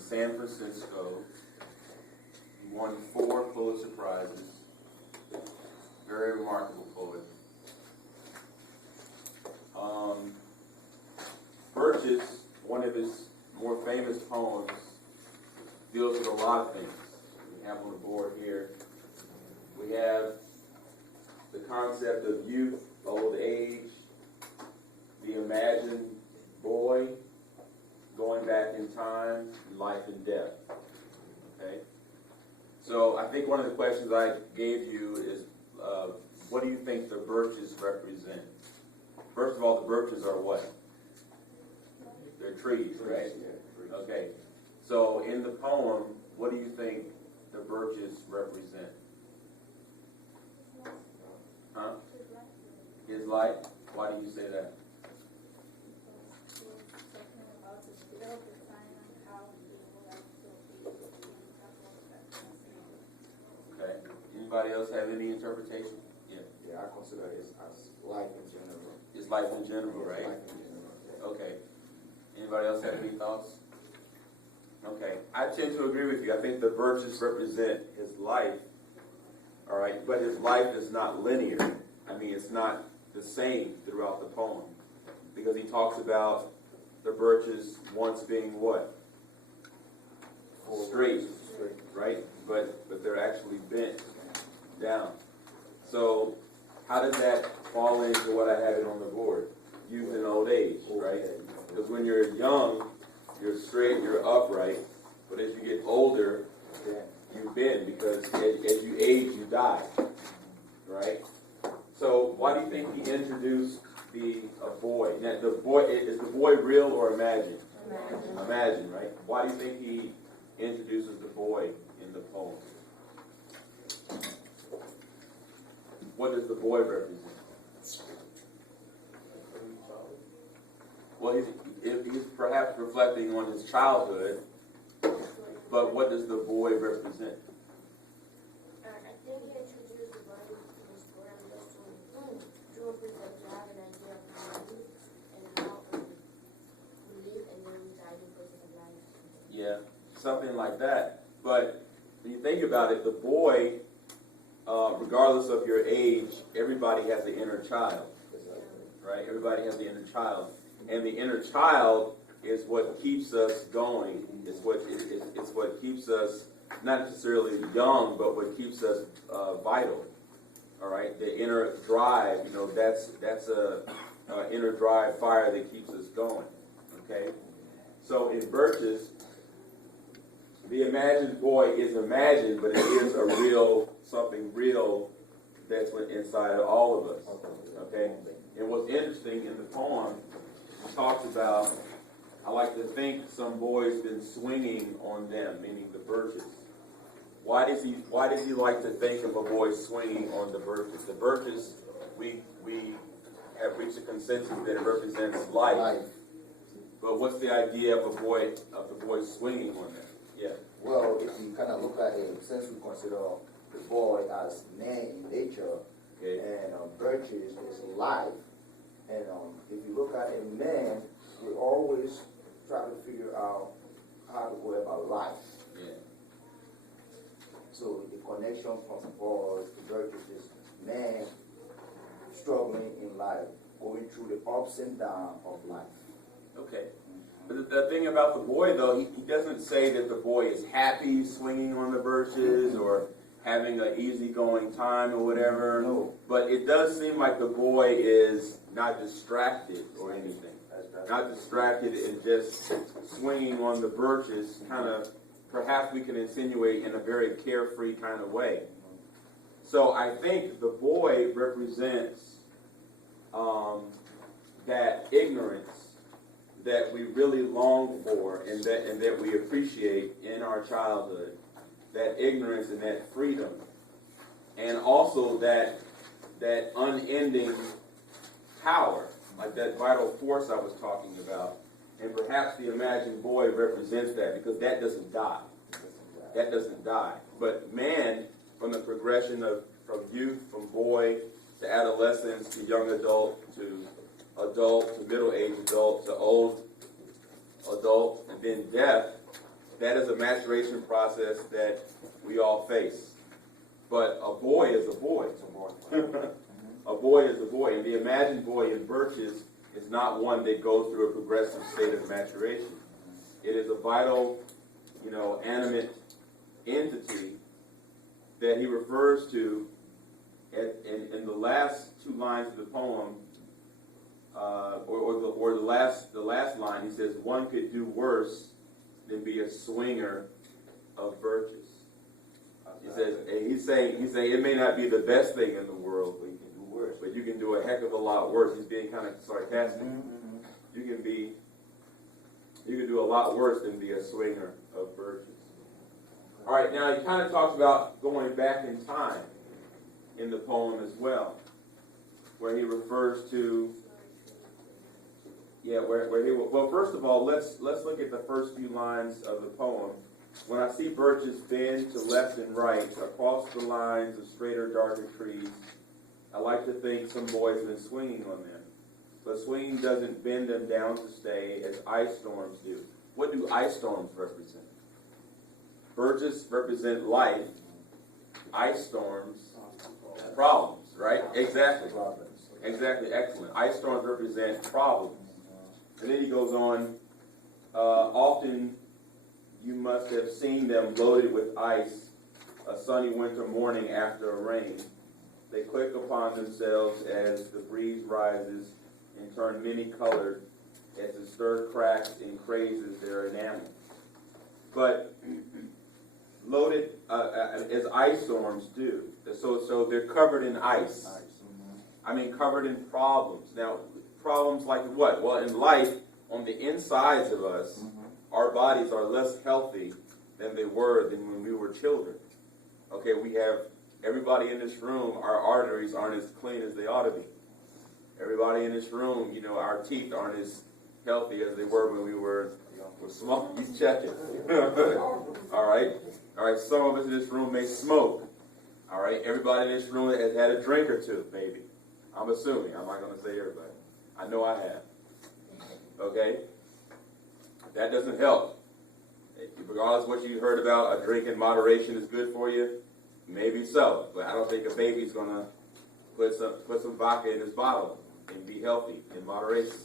San Francisco. He won 4 Pulitzer Prizes. Very remarkable poet. Birches, one of his more famous poems, deals with a lot of things. We have on the board here. We have the concept of youth, old age, the imagined boy, going back in time, life and death. Okay? So I think one of the questions I gave you is, what do you think the birches represent? First of all, the birches are what? They're trees, right? Okay. So in the poem, what do you think the birches represent? Huh? His life? Why do you say that? Okay. Anybody else have any interpretation? Yeah. Yeah, I consider it as life in general. It's life in general, right? Life in general. Okay. Anybody else have any thoughts? Okay. I tend to agree with you. I think the birches represent his life, all right? But his life is not linear. I mean, it's not the same throughout the poem. Because he talks about the birches once being what? Straight, right? But they're actually bent down. So how does that fall into what I have it on the board? Youth and old age, right? Because when you're young, you're straight, you're upright. But as you get older, you bend, because as you age, you die, right? So why do you think he introduced a boy? Now, is the boy real or imagined? Imagine, right? Why do you think he introduces the boy in the poem? What does the boy represent? Well, he's perhaps reflecting on his childhood, but what does the boy represent? I think he introduced the body to the story just to represent, to have an idea of how we live and how we live and then we die in process of life. Yeah, something like that. But when you think about it, the boy, regardless of your age, everybody has the inner child, right? Everybody has the inner child. And the inner child is what keeps us going. It's what keeps us not necessarily young, but what keeps us vital. All right, the inner drive. That's a inner drive fire that keeps us going. Okay, so in Birches, the imagined boy is imagined, but it is something real that's inside of all of us. Okay, and what's interesting in the poem, he talks about, I like to think some boy's been swinging on them, meaning the birches. Why does he like to think of a boy swinging on the birches? The birches, we have reached a consensus that it represents life. But what's the idea of the boy swinging on them? Yeah. Well, if you kind of look at it, since we consider the boy as man in nature, Okay. and birches is life, and if you look at a man, we always try to figure out how to go about life. Yeah. So the connection from boys to birches is man struggling in life, going through the ups and downs of life. Okay. But the thing about the boy, though, he doesn't say that the boy is happy swinging on the birches or having an easygoing time or whatever. No. But it does seem like the boy is not distracted or anything. Not distracted and just swinging on the birches, kind of, perhaps we can insinuate, in a very carefree kind of way. So I think the boy represents that ignorance that we really long for and that we appreciate in our childhood, that ignorance and that freedom, and also that unending power, like that vital force I was talking about. And perhaps the imagined boy represents that, because that doesn't die. That doesn't die. But man, from the progression from youth, from boy to adolescence to young adult to middle-aged adult to old adult, and then death, that is a maturation process that we all face. But a boy is a boy. A boy is a boy. And the imagined boy in Birches is not one that goes through a progressive state of maturation. It is a vital, animate entity that he refers to in the last two lines of the poem, or the last line. He says, "One could do worse than be a swinger of birches." He says, he's saying it may not be the best thing in the world, but you can do worse. But you can do a heck of a lot worse. He's being kind of sarcastic. You can do a lot worse than be a swinger of birches. All right, now he kind of talks about going back in time in the poem as well, where he refers to, well, first of all, let's look at the first few lines of the poem. "When I see birches bend to left and right across the lines of straighter, darker trees, I like to think some boy's been swinging on them. But swinging doesn't bend them down to stay as ice storms do." What do ice storms represent? Birches represent life. Ice storms, problems, right? Exactly. Exactly, excellent. Ice storms represent problems. And then he goes on, "Often you must have seen them loaded with ice a sunny winter morning after a rain. They click upon themselves as the breeze rises and turn many-colored as the stir cracks and crazes their enamel." But loaded as ice storms do. So they're covered in ice. I mean, covered in problems. Now, problems like what? Well, in life, on the insides of us, our bodies are less healthy than they were when we were children. Okay, we have, everybody in this room, our arteries aren't as clean as they ought to be. Everybody in this room, our teeth aren't as healthy as they were when we were small. He's checking. All right. Some of us in this room may smoke. All right. Everybody in this room has had a drink or two, maybe. I'm assuming. I'm not going to say everybody. I know I have. Okay. That doesn't help. Regardless of what you heard about, a drink in moderation is good for you. Maybe so, but I don't think a baby's going to put some vodka in his bottle and be healthy in moderation.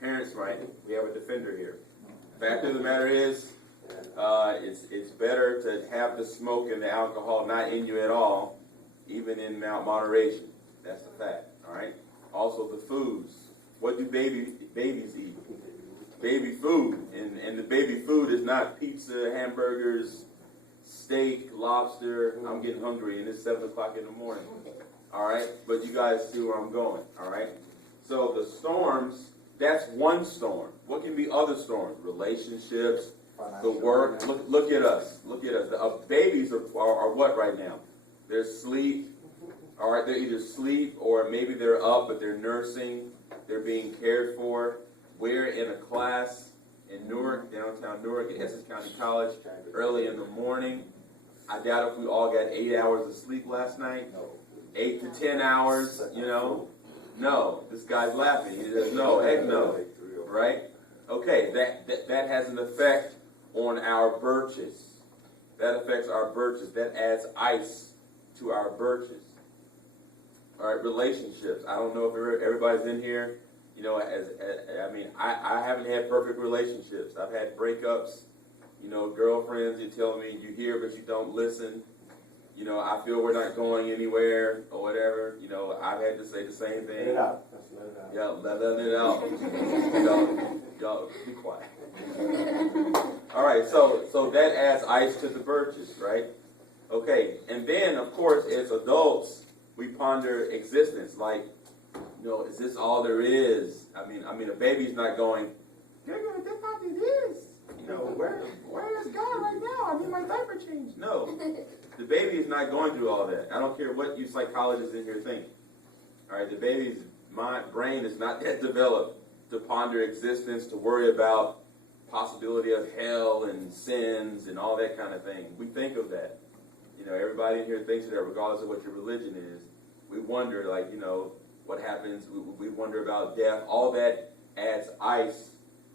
Parents might. We have a defender here. Fact of the matter is, it's better to have the smoke and the alcohol not in you at all, even in moderation. That's the fact. All right. Also, the foods. What do babies eat? Baby food, and the baby food is not pizza, hamburgers, steak, lobster. I'm getting hungry, and it's 7 o'clock in the morning. All right, but you guys see where I'm going. All right. So the storms. That's one storm. What can be other storms? Relationships, the work. Look at us. Look at us. Babies are what right now? They're asleep. All right, they're either asleep or maybe they're up, but they're nursing. They're being cared for. We're in a class in Newark, downtown Newark, at Essex County College, early in the morning. I doubt if we all got 8 hours of sleep last night. 8 to 10 hours, No, this guy's laughing. He says, no, heck no. Right? Okay, that has an effect on our birches. That affects our birches. That adds ice to our birches. All right, relationships. I don't know if everybody's in here. I haven't had perfect relationships. I've had breakups. Girlfriends, you tell me you hear but you don't listen. I feel we're not going anywhere or whatever. I've had to say the same thing. Let it out. Yeah, let it out. Y'all, be quiet. All right, so that adds ice to the birches, right? Okay, and then, of course, as adults, we ponder existence. Like, is this all there is? I mean, a baby's not going, that's all there is. Where is God right now? I need my diaper changed. No. The baby is not going through all that. I don't care what you psychologists in here think. All right, the baby's brain is not yet developed to ponder existence, to worry about possibility of hell and sins and all that kind of thing. We think of that. Everybody in here thinks of that, regardless of what your religion is. We wonder, what happens. We wonder about death. All that adds ice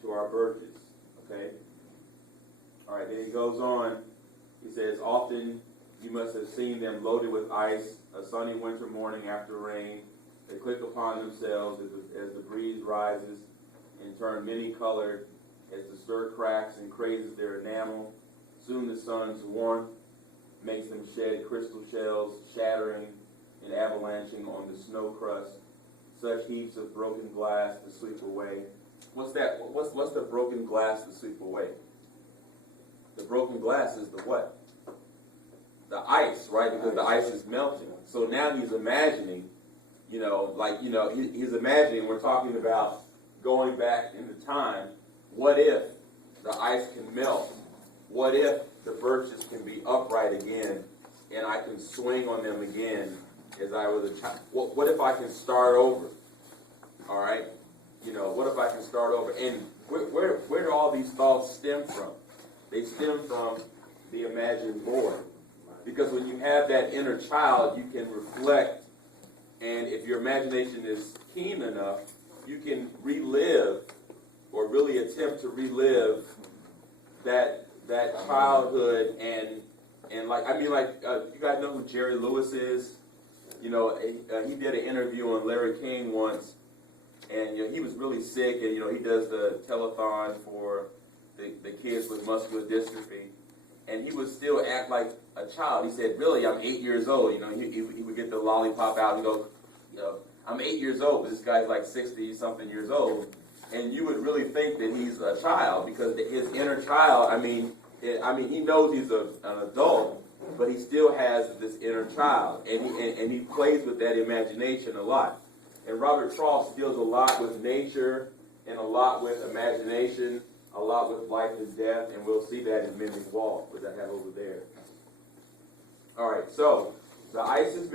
to our birches. Okay? All right, then he goes on. He says, often you must have seen them loaded with ice, a sunny winter morning after rain. They click upon themselves as the breeze rises and turn many-colored as the stir cracks and crazes their enamel. Soon the sun's warmth makes them shed crystal shells, shattering and avalanching on the snow crust. Such heaps of broken glass to sweep away. What's that? What's the broken glass to sweep away? The broken glass is the what? The ice, right? Because the ice is melting. So now he's imagining, he's imagining, we're talking about going back into time. What if the ice can melt? What if the birches can be upright again and I can swing on them again as I was a child? What if I can start over? All right? What if I can start over? And where do all these thoughts stem from? They stem from the imagined boy. Because when you have that inner child, you can reflect, and if your imagination is keen enough, you can relive, or really attempt to relive that childhood, and you guys know who Jerry Lewis is? He did an interview on Larry King once, and he was really sick, and he does the telethon for the kids with muscular dystrophy, and he would still act like a child. He said, "Really, I'm 8 years old." He would get the lollipop out and go, "I'm 8 years old," but this guy's like 60-something years old, and you would really think that he's a child because his inner child. He knows he's an adult, but he still has this inner child, and he plays with that imagination a lot. And Robert Frost deals a lot with nature and a lot with imagination, a lot with life and death, and we'll see that in Memory's Wall, which I have over there. All right, so the ice is melting.